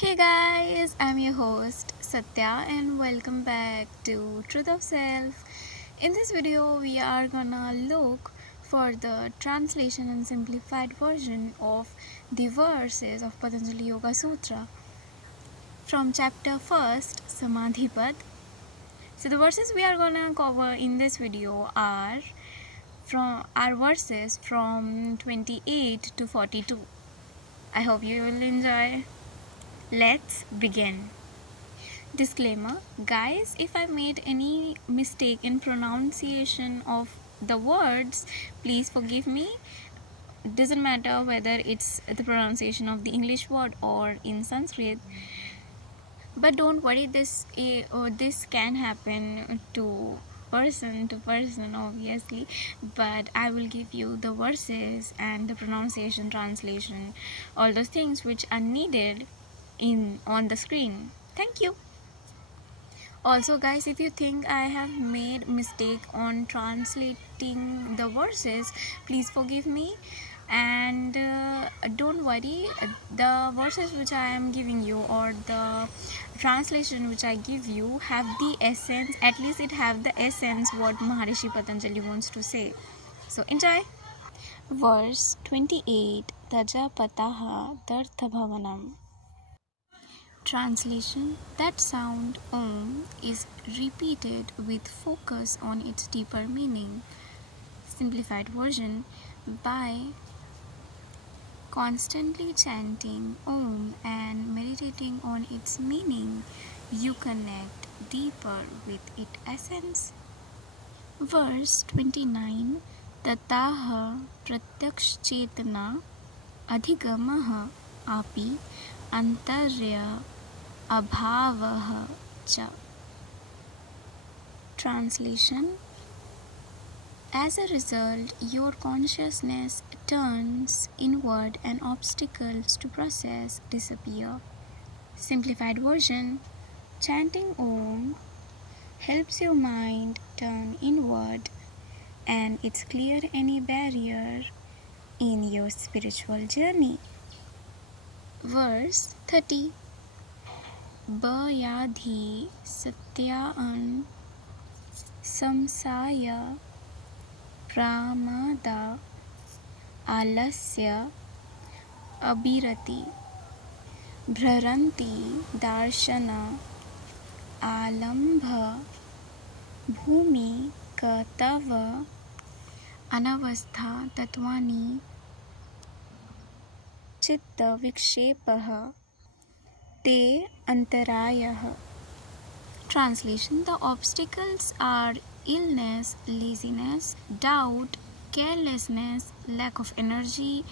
Hey guys, I'm your host Satya and welcome back to Truth of Self. In this video, we are gonna look for the translation and simplified version of the verses of Patanjali Yoga Sutra from chapter 1st, Samadhi Pada. So the verses we are gonna cover in this video are verses from 28 to 42. I hope you will enjoy. Let's begin. Disclaimer, guys, if I made any mistake in pronunciation of the words, please forgive me. It doesn't matter whether it's the pronunciation of the English word or in Sanskrit, but don't worry, this can happen to person obviously, but I will give you the verses and the pronunciation, translation, all those things which are needed in on the screen. Thank you. Also guys, if you think I have made mistake on translating the verses, please forgive me, and don't worry, the verses which I am giving you or the translation which I give you have the essence, at least it have the essence what Maharishi Patanjali wants to say. So enjoy. Verse 28. Taja pataha dartha bhavanam. Translation: that sound Om is repeated with focus on its deeper meaning. Simplified version: by constantly chanting Om and meditating on its meaning, you connect deeper with its essence. Verse 29. Tataha pratyaksh chetana adhigamaha api antarya abhavah cha. Translation: as a result, your consciousness turns inward and obstacles to process disappear. Simplified version: chanting Om helps your mind turn inward and it's clear any barrier in your spiritual journey. Verse 30. Bayadhi satyaan samsaya pramada alasya abhirati भ्ररन्ति दार्शन आलम्भ भूमि क तव अनवस्था तत्वानि चित्त विक्षेपः ते अंतरायः. Translation: the obstacles are illness, laziness, doubt, carelessness, lack of energy,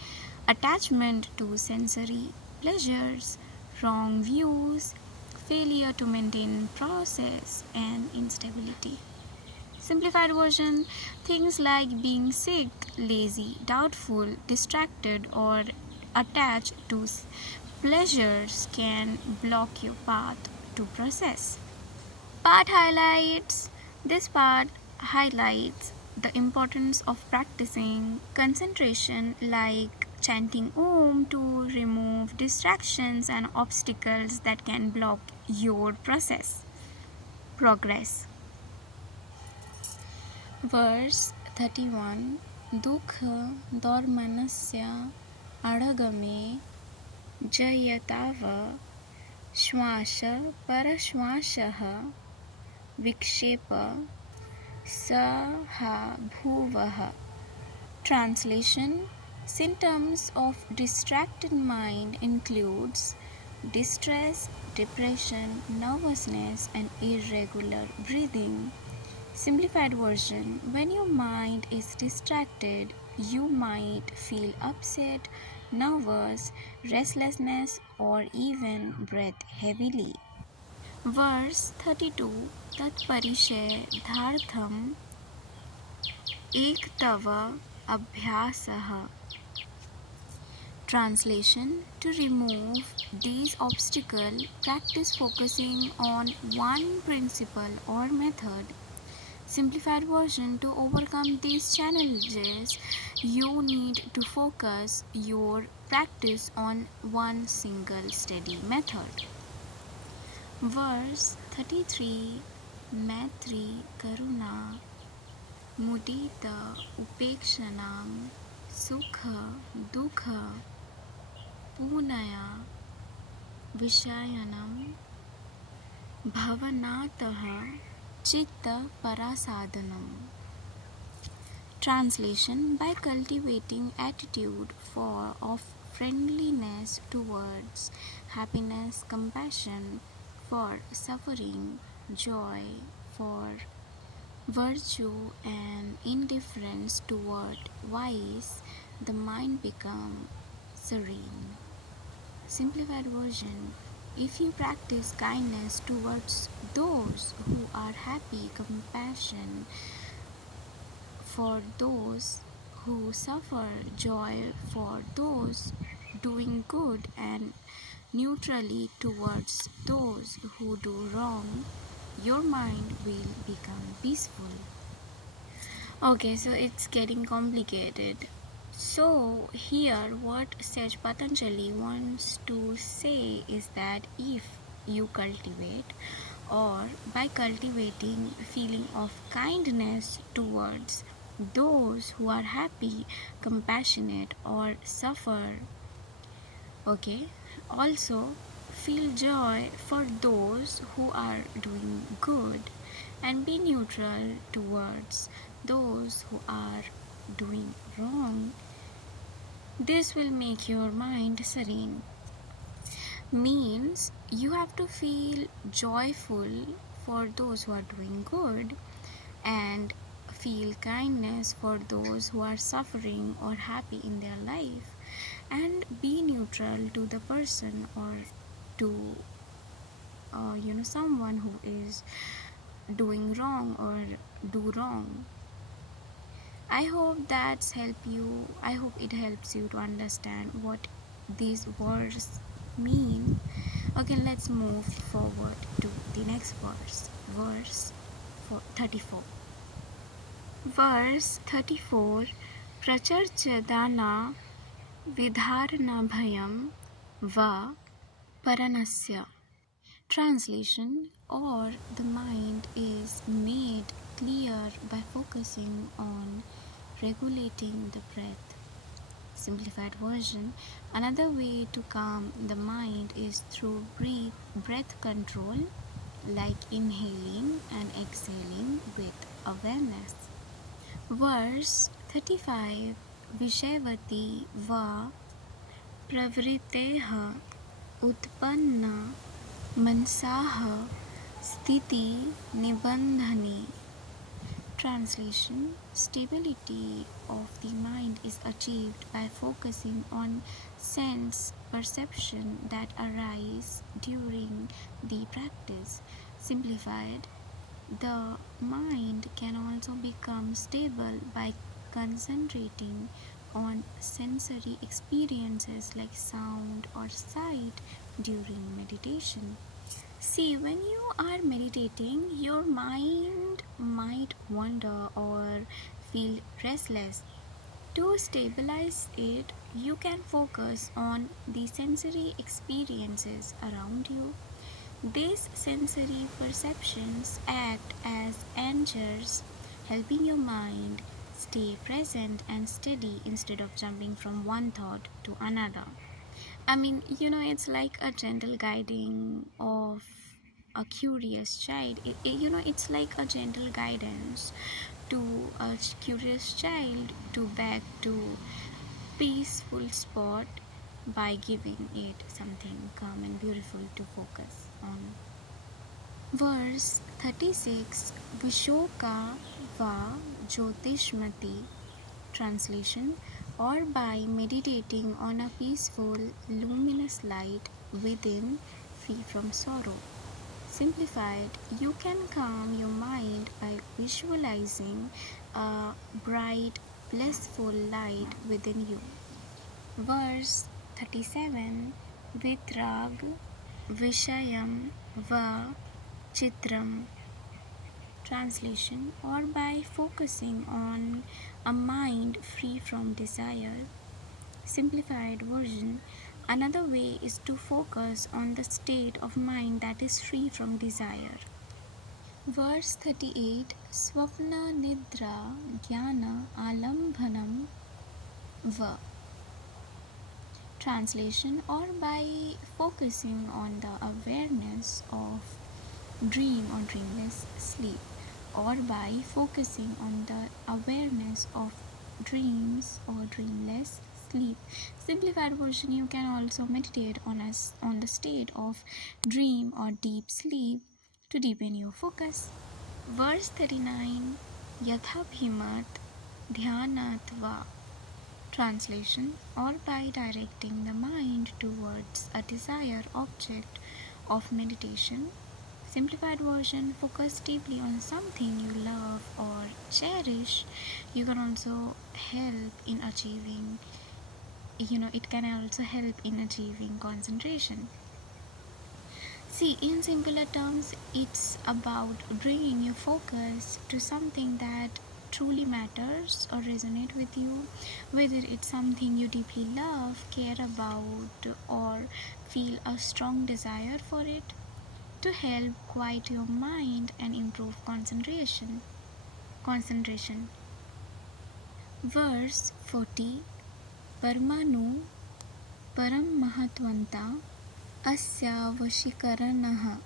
attachment to sensory pleasures, wrong views, failure to maintain process, and instability. Simplified version: things like being sick, lazy, doubtful, distracted, or attached to pleasures can block your path to process. Part highlights. This part highlights the importance of practicing concentration, like chanting Om, to remove distractions and obstacles that can block your progress. Verse 31. Dukha dormanasya adagame jayatava shwasha parashwashah vikshepa saha bhuvaha. Translation: symptoms of distracted mind includes distress, depression, nervousness, and irregular breathing. Simplified version: when your mind is distracted, you might feel upset, nervous, restlessness, or even breathe heavily. Verse 32. Tat parishay dhartham ek tava abhyasah. Translation: to remove these obstacles, practice focusing on one principle or method. Simplified version: to overcome these challenges, you need to focus your practice on one single steady method. Verse 33. Maitri Karuna Mudita Upekshanam Sukha Dukha Punaya Vishayanam Bhavanataha Chitta Parasadhanam. Translation: by cultivating attitude of friendliness towards happiness, compassion for suffering, joy for virtue, and indifference toward vice, the mind becomes serene. Simplified version: if you practice kindness towards those who are happy, compassion for those who suffer, joy for those doing good, and neutrally towards those who do wrong, your mind will become peaceful. Okay, so it's getting complicated. So here what Sage Patanjali wants to say is that if you cultivate, or by cultivating feeling of kindness towards those who are happy, compassionate, or suffer, okay, also feel joy for those who are doing good, and be neutral towards those who are doing wrong, this will make your mind serene. Means you have to feel joyful for those who are doing good, and feel kindness for those who are suffering or happy in their life, and be neutral to the person or to someone who is doing wrong or do wrong. I hope I hope it helps you to understand what these words mean. Okay, let's move forward to the next verse. Verse 34. Verse 34. Pracharcha dana vidharana bhayam va paranasya. Translation: or the mind is made clear by focusing on regulating the breath. Simplified version: another way to calm the mind is through breath control, like inhaling and exhaling with awareness. Verse 35. Vishayavati va pravritteha utpanna mansaha sthiti nibandhani. Translation: stability of the mind is achieved by focusing on sense perception that arise during the practice. Simplified: the mind can also become stable by concentrating on sensory experiences like sound or sight during meditation. See, when you are meditating, your mind might wander or feel restless. To stabilize it, you can focus on the sensory experiences around you. These sensory perceptions act as anchors, helping your mind stay present and steady instead of jumping from one thought to another. I mean, it's like a gentle guiding of a curious child. It's like a gentle guidance to a curious child to back to peaceful spot by giving it something calm and beautiful to focus on. Verse 36. Vishoka va Jyotishmati. Translation: or by meditating on a peaceful, luminous light within, free from sorrow. Simplified: you can calm your mind by visualizing a bright, blissful light within you. Verse 37. Vitrag Vishayam Va Chitram. Translation: or by focusing on a mind free from desire, Simplified version. Another way is to focus on the state of mind that is free from desire. Verse 38. Swapna Nidra Jnana Alambhanam Va. Translation. Or by focusing on the awareness of dream or dreamless sleep, or by focusing on the awareness of dreams or dreamless sleep. Simplified version, you can also meditate on the state of dream or deep sleep to deepen your focus. Verse 39. Yathabhimat dhyanatva. Translation. Or by directing the mind towards a desired object of meditation. Simplified version, focus deeply on something you love or cherish. You can also help in achieving, it can also help in achieving concentration. See, in simpler terms, it's about bringing your focus to something that truly matters or resonate with you, whether it's something you deeply love, care about, or feel a strong desire for it, to help quiet your mind and improve concentration. Verse 40. Parmanu param mahatvanta asya vashikaranah.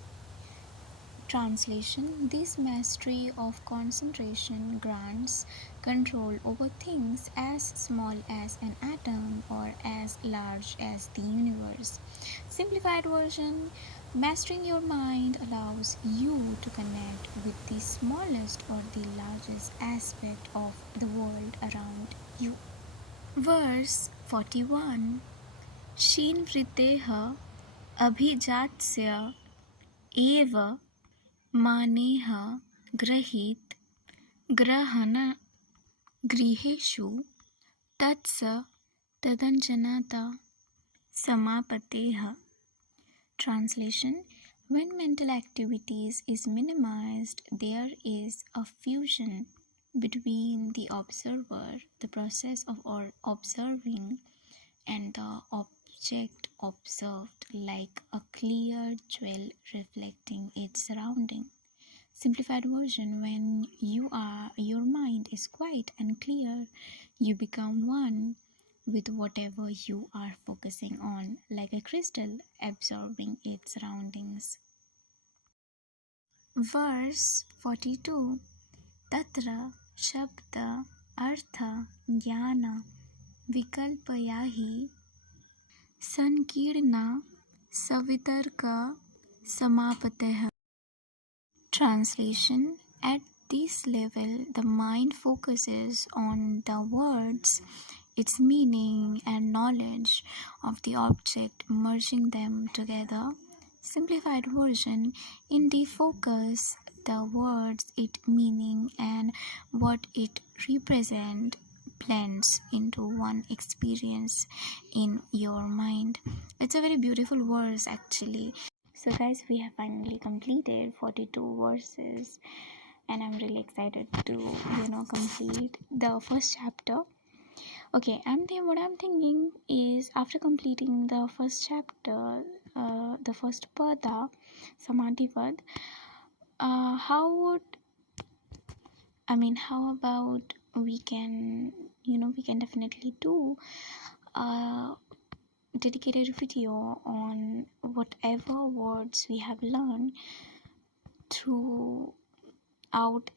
Translation. This mastery of concentration grants control over things as small as an atom or as large as the universe. Simplified version. Mastering your mind allows you to connect with the smallest or the largest aspect of the world around you. Verse 41. Shinvriteha abhijatsya eva मानेह गृहीत ग्रहण गृहेषु तत्स तदंजनता समापतेह. Translation. When mental activities is minimized, there is a fusion between the observer, the process of observing, and the object observed, like a clear jewel reflecting its surrounding. Simplified version. When your mind is quiet and clear, you become one with whatever you are focusing on, like a crystal absorbing its surroundings. Verse 42. Tatra Shabda Artha Jnana Vikalpayahi Sankirna Savitarka Samapateh. Translation. At this level, the mind focuses on the words, its meaning, and knowledge of the object, merging them together. Simplified version. In the focus, the words, its meaning, and what it represents blends into one experience in your mind. It's a very beautiful verse actually. So guys, we have finally completed 42 verses and I'm really excited to complete the first chapter. Okay, what I'm thinking is, after completing the first chapter, the first pada, Samadhi Pada, how about we can definitely do a dedicated video on whatever words we have learned throughout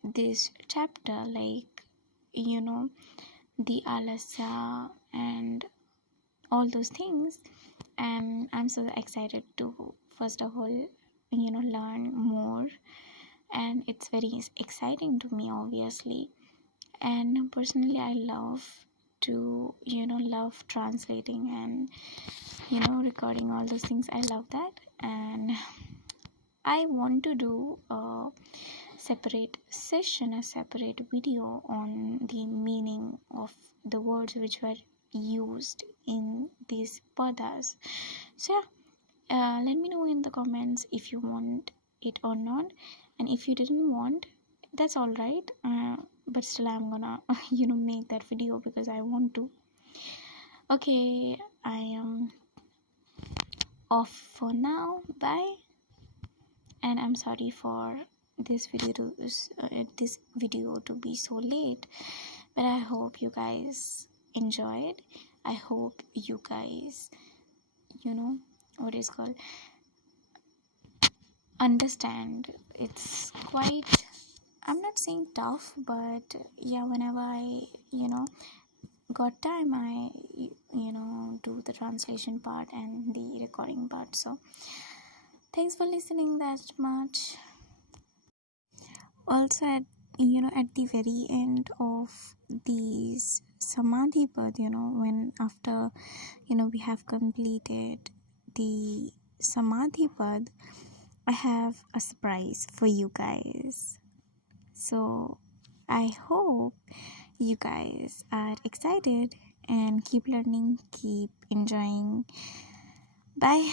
this chapter, like the alasya and all those things. And I'm so excited to first of all learn more, and it's very exciting to me, obviously. And personally, I love to love translating and recording all those things. I love that, and I want to do a separate session, a separate video on the meaning of the words which were used in these padas. So yeah, let me know in the comments if you want it or not, and if you didn't want, that's all right. But still I'm gonna make that video because I want to. Okay, I am off for now. Bye. And I'm sorry for this video to be so late, but I hope you guys enjoyed. I hope you guys, what is called, understand. It's quite, I'm not saying tough, but yeah, whenever I got time, I do the translation part and the recording part. So thanks for listening that much. Also, at the very end of these Samadhi Pada, when after we have completed the Samadhi Pada, I have a surprise for you guys. So I hope you guys are excited and keep learning, keep enjoying. Bye.